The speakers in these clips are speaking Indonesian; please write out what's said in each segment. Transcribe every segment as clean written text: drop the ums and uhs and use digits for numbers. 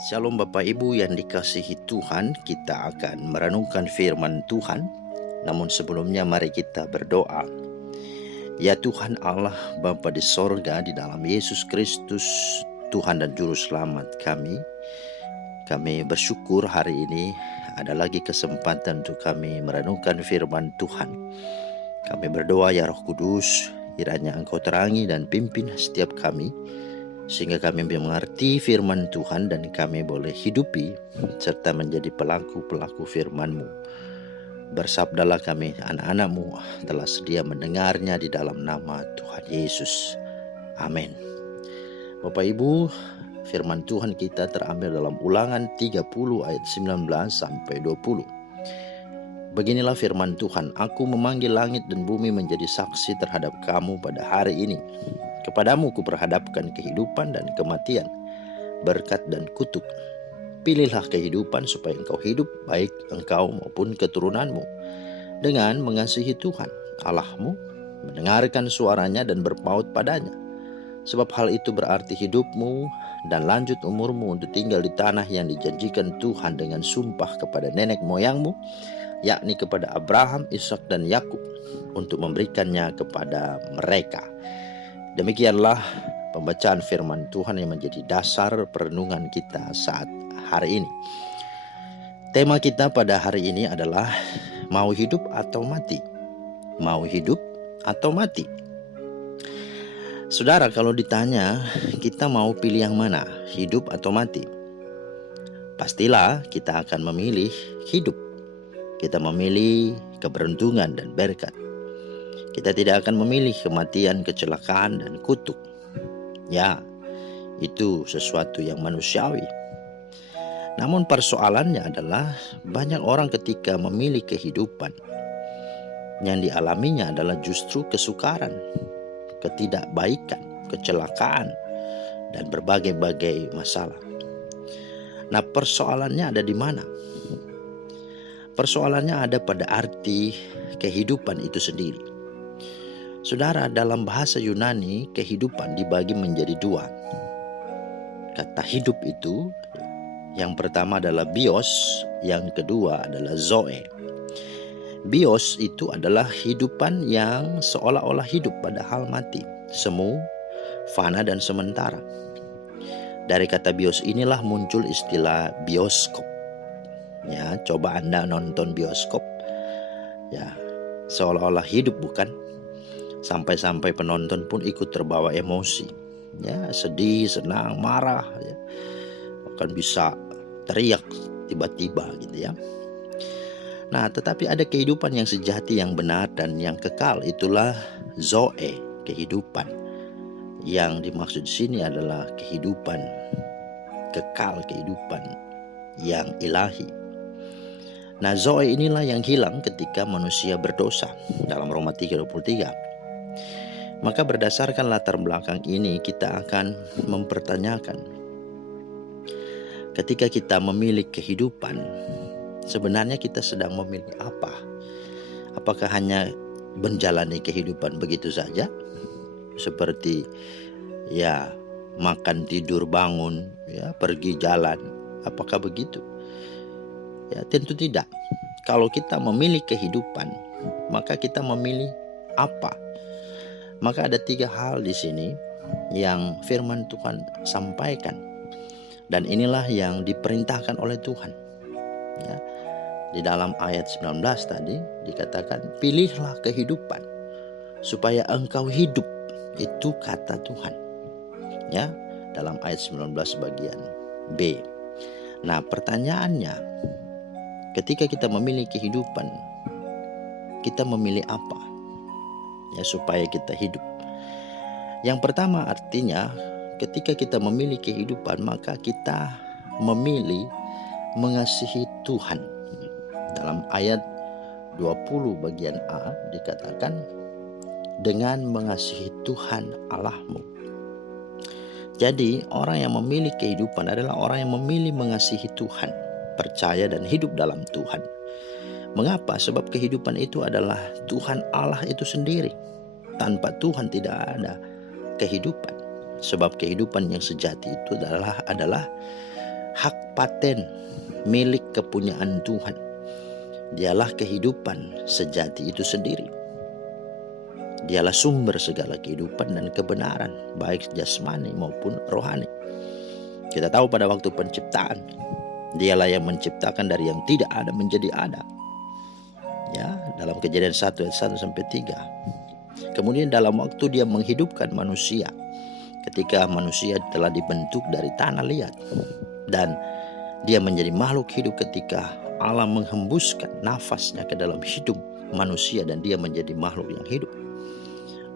Shalom Bapak Ibu yang dikasihi Tuhan, kita akan merenungkan firman Tuhan. Namun sebelumnya mari kita berdoa. Ya Tuhan Allah Bapa di sorga, di dalam Yesus Kristus Tuhan dan Juru Selamat kami bersyukur hari ini ada lagi kesempatan untuk kami merenungkan firman Tuhan. Kami berdoa ya Roh Kudus, kiranya Engkau terangi dan pimpin setiap kami, sehingga kami mengerti firman Tuhan dan kami boleh hidupi serta menjadi pelaku-pelaku firman-Mu. Bersabdalah kami anak-anak-Mu telah sedia mendengarnya di dalam nama Tuhan Yesus. Amin. Bapak Ibu, firman Tuhan kita terambil dalam Ulangan 30 ayat 19 sampai 20. Beginilah firman Tuhan, Aku memanggil langit dan bumi menjadi saksi terhadap kamu pada hari ini. Kepadamu kuperhadapkan kehidupan dan kematian, berkat dan kutuk. Pilihlah kehidupan supaya engkau hidup, baik engkau maupun keturunanmu, dengan mengasihi Tuhan Allahmu, mendengarkan suaranya dan berpaut padanya. Sebab hal itu berarti hidupmu dan lanjut umurmu untuk tinggal di tanah yang dijanjikan Tuhan dengan sumpah kepada nenek moyangmu, yakni kepada Abraham, Ishak dan Yakub, untuk memberikannya kepada mereka. Demikianlah pembacaan firman Tuhan yang menjadi dasar perenungan kita saat hari ini. Tema kita pada hari ini adalah mau hidup atau mati. Mau hidup atau mati. Saudara, kalau ditanya kita mau pilih yang mana, hidup atau mati? Pastilah kita akan memilih hidup. Kita memilih keberuntungan dan berkat. Kita tidak akan memilih kematian, kecelakaan, dan kutuk. Ya, itu sesuatu yang manusiawi. Namun persoalannya adalah banyak orang ketika memilih kehidupan, yang dialaminya adalah justru kesukaran, ketidakbaikan, kecelakaan, dan berbagai-bagai masalah. Nah, persoalannya ada di mana? Persoalannya ada pada arti kehidupan itu sendiri. Saudara, dalam bahasa Yunani, kehidupan dibagi menjadi dua. Kata hidup itu, yang pertama adalah bios, yang kedua adalah zoe. Bios itu adalah kehidupan yang seolah-olah hidup padahal mati, semu, fana dan sementara. Dari kata bios inilah muncul istilah bioskop. Ya, coba Anda nonton bioskop, ya seolah-olah hidup, bukan? Sampai-sampai penonton pun ikut terbawa emosi, ya sedih, senang, marah, ya. Bahkan bisa teriak tiba-tiba gitu ya. Nah, tetapi ada kehidupan yang sejati, yang benar dan yang kekal, itulah zoe, kehidupan. Yang dimaksud di sini adalah kehidupan kekal, kehidupan yang ilahi. Nah, zoe inilah yang hilang ketika manusia berdosa dalam Roma 3:23. Maka berdasarkan latar belakang ini kita akan mempertanyakan, ketika kita memilih kehidupan, sebenarnya kita sedang memilih apa? Apakah hanya menjalani kehidupan begitu saja? Seperti ya makan, tidur, bangun, ya pergi jalan. Apakah begitu? Ya tentu tidak. Kalau kita memilih kehidupan, maka kita memilih apa? Maka ada 3 hal di sini yang firman Tuhan sampaikan. Dan inilah yang diperintahkan oleh Tuhan. Ya. Di dalam ayat 19 tadi dikatakan, pilihlah kehidupan supaya engkau hidup. Itu kata Tuhan. Ya, dalam ayat 19 bagian B. Nah, pertanyaannya, ketika kita memilih kehidupan, kita memilih apa? Ya, supaya kita hidup. Yang pertama artinya, ketika kita memilih kehidupan, maka kita memilih mengasihi Tuhan. Dalam ayat 20 bagian A dikatakan, dengan mengasihi Tuhan Allahmu. Jadi orang yang memilih kehidupan adalah orang yang memilih mengasihi Tuhan, percaya dan hidup dalam Tuhan. Mengapa? Sebab kehidupan itu adalah Tuhan Allah itu sendiri. Tanpa Tuhan tidak ada kehidupan. Sebab kehidupan yang sejati itu adalah hak paten, milik kepunyaan Tuhan. Dialah kehidupan sejati itu sendiri. Dialah sumber segala kehidupan dan kebenaran, baik jasmani maupun rohani. Kita tahu pada waktu penciptaan, Dialah yang menciptakan dari yang tidak ada menjadi ada. Ya, dalam Kejadian 1 ayat 1 sampai 3. Kemudian dalam waktu Dia menghidupkan manusia, ketika manusia telah dibentuk dari tanah liat, dan dia menjadi makhluk hidup ketika Allah menghembuskan nafasnya ke dalam hidup manusia dan dia menjadi makhluk yang hidup.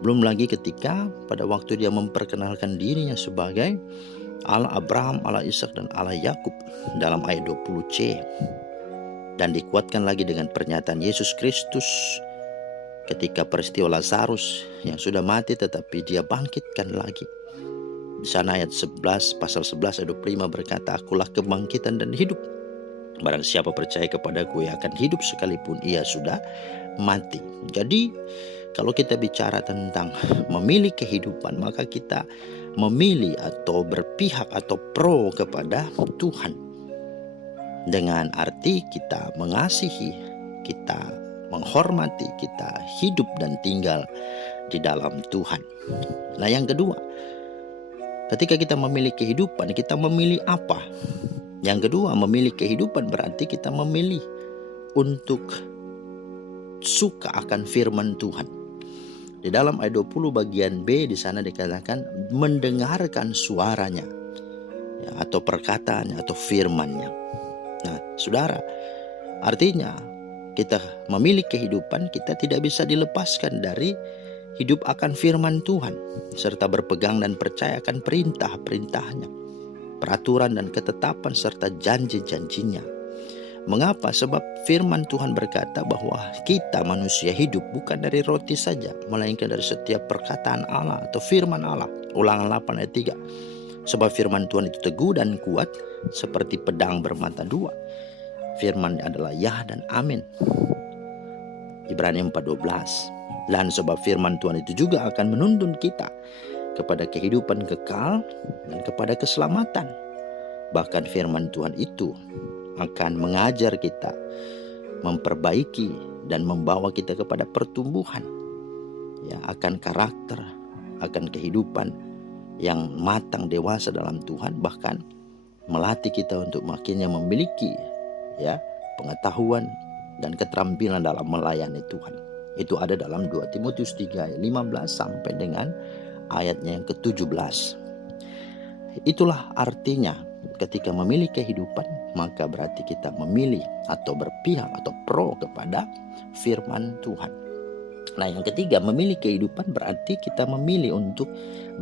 Belum lagi ketika pada waktu Dia memperkenalkan dirinya sebagai Allah Abraham, Allah Ishak dan Allah Yakub dalam ayat 20c. Dan dikuatkan lagi dengan pernyataan Yesus Kristus ketika peristiwa Lazarus yang sudah mati tetapi Dia bangkitkan lagi. Di sana ayat 11, pasal 11 ayat 25 berkata, "Akulah kebangkitan dan hidup. Barang siapa percaya kepadaku, ia akan hidup sekalipun ia sudah mati." Jadi kalau kita bicara tentang memilih kehidupan, maka kita memilih atau berpihak atau pro kepada Tuhan. Dengan arti kita mengasihi, kita menghormati, kita hidup dan tinggal di dalam Tuhan. Nah, yang kedua, ketika kita memilih kehidupan, kita memilih apa? Yang kedua, memilih kehidupan berarti kita memilih untuk suka akan firman Tuhan. Di dalam ayat 20 bagian B di sana dikatakan mendengarkan suaranya, ya, atau perkataannya atau firmannya. Nah, saudara, artinya kita memilih kehidupan, kita tidak bisa dilepaskan dari hidup akan firman Tuhan, serta berpegang dan percaya akan perintah-perintahnya, peraturan dan ketetapan serta janji-janjinya. Mengapa? Sebab firman Tuhan berkata bahwa kita manusia hidup bukan dari roti saja, melainkan dari setiap perkataan Allah atau firman Allah. Ulangan 8 ayat 3. Sebab firman Tuhan itu teguh dan kuat seperti pedang bermata dua. Firman adalah ya dan amin. Ibrani 4:12. Dan sebab firman Tuhan itu juga akan menuntun kita kepada kehidupan kekal dan kepada keselamatan. Bahkan firman Tuhan itu akan mengajar kita, memperbaiki dan membawa kita kepada pertumbuhan, ya, akan karakter, akan kehidupan yang matang dewasa dalam Tuhan, bahkan melatih kita untuk makinnya memiliki, ya, pengetahuan dan keterampilan dalam melayani Tuhan. Itu ada dalam 2 Timotius 3 ayat 15 sampai dengan ayatnya yang ke-17. Itulah artinya ketika memilih kehidupan, maka berarti kita memilih atau berpihak atau pro kepada firman Tuhan. Nah, yang ketiga, memilih kehidupan berarti kita memilih untuk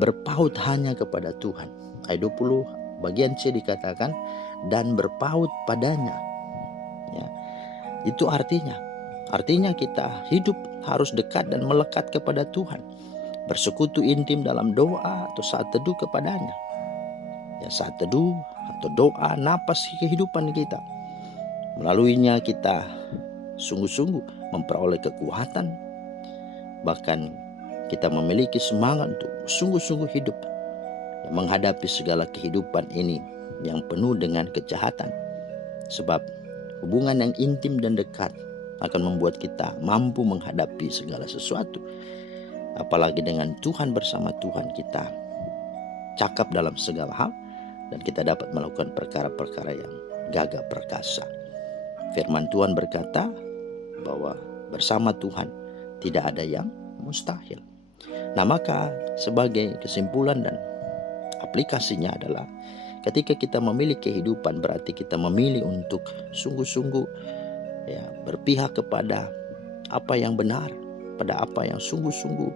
berpaut hanya kepada Tuhan. Ayat 20 bagian C dikatakan dan berpaut padanya. Ya, itu artinya kita hidup harus dekat dan melekat kepada Tuhan, bersekutu intim dalam doa atau saat teduh kepadanya. Ya, saat teduh atau doa napas kehidupan kita. Melaluinya kita sungguh-sungguh memperoleh kekuatan, bahkan kita memiliki semangat untuk sungguh-sungguh hidup, ya, menghadapi segala kehidupan ini yang penuh dengan kejahatan. Sebab hubungan yang intim dan dekat akan membuat kita mampu menghadapi segala sesuatu. Apalagi dengan Tuhan, bersama Tuhan kita cakap dalam segala hal, dan kita dapat melakukan perkara-perkara yang gagah perkasa. Firman Tuhan berkata bahwa bersama Tuhan tidak ada yang mustahil. Nah, maka sebagai kesimpulan dan aplikasinya adalah ketika kita memilih kehidupan berarti kita memilih untuk sungguh-sungguh, ya, berpihak kepada apa yang benar, pada apa yang sungguh-sungguh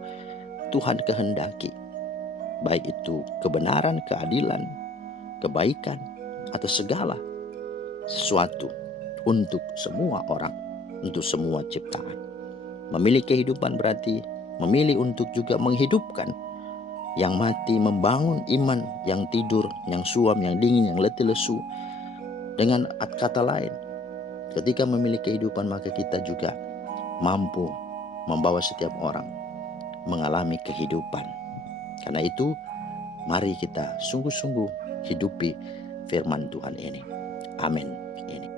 Tuhan kehendaki, baik itu kebenaran, keadilan, kebaikan, atau segala sesuatu untuk semua orang, untuk semua ciptaan. Memilih kehidupan berarti memilih untuk juga menghidupkan yang mati, membangun iman yang tidur, yang suam, yang dingin, yang letih lesu. Dengan kata lain, ketika memilih kehidupan maka kita juga mampu membawa setiap orang mengalami kehidupan. Karena itu, mari kita sungguh-sungguh hidupi firman Tuhan ini. Amin. Ini.